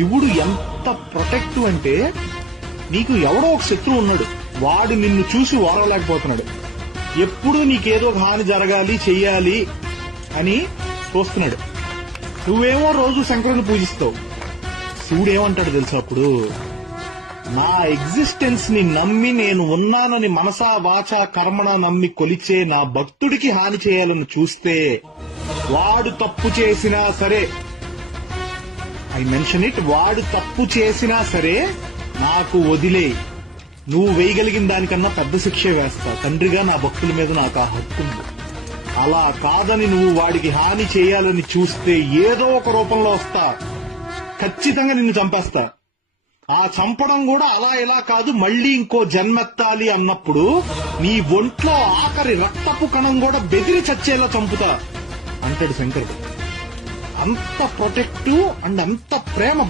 శివుడు ఎంత ప్రొటెక్టివ్ అంటే, నీకు ఎవడో ఒక శత్రువు ఉన్నాడు, వాడు నిన్ను చూసి ఓరవలేకపోతున్నాడు, ఎప్పుడు నీకేదో ఒక హాని జరగాలి చెయ్యాలి అని చూస్తున్నాడు. నువ్వేమో రోజు శంకరుని పూజిస్తావు. శివుడు ఏమంటాడు తెలుసా అప్పుడు? నా ఎగ్జిస్టెన్స్ ని నమ్మి నేను ఉన్నానని మనసా వాచా కర్మణ నమ్మి కొలిచే నా భక్తుడికి హాని చేయాలని చూస్తే వాడు తప్పు చేసినా సరే, ఐ మెన్షన్ ఇట్, వాడు తప్పు చేసినా సరే నాకు వదిలే, నువ్వు వేయగలిగిన దానికన్నా పెద్ద శిక్ష వేస్తా. తండ్రిగా నా భక్తుల మీద నాకు ఆ హక్కు ఉంది. అలా కాదని నువ్వు వాడికి హాని చేయాలని చూస్తే ఏదో ఒక రూపంలో వస్తా, ఖచ్చితంగా నిన్ను చంపేస్తా. ఆ చంపడం కూడా అలా ఇలా కాదు, మళ్లీ ఇంకో జన్మెత్తాలి అన్నప్పుడు నీ ఒంట్లో ఆఖరి రక్తపు కణం కూడా బెదిరి చచ్చేలా చంపుతా అంటాడు శంకరుడు. అంత ప్రొటెక్టివ్ అండ్ అంత ప్రేమ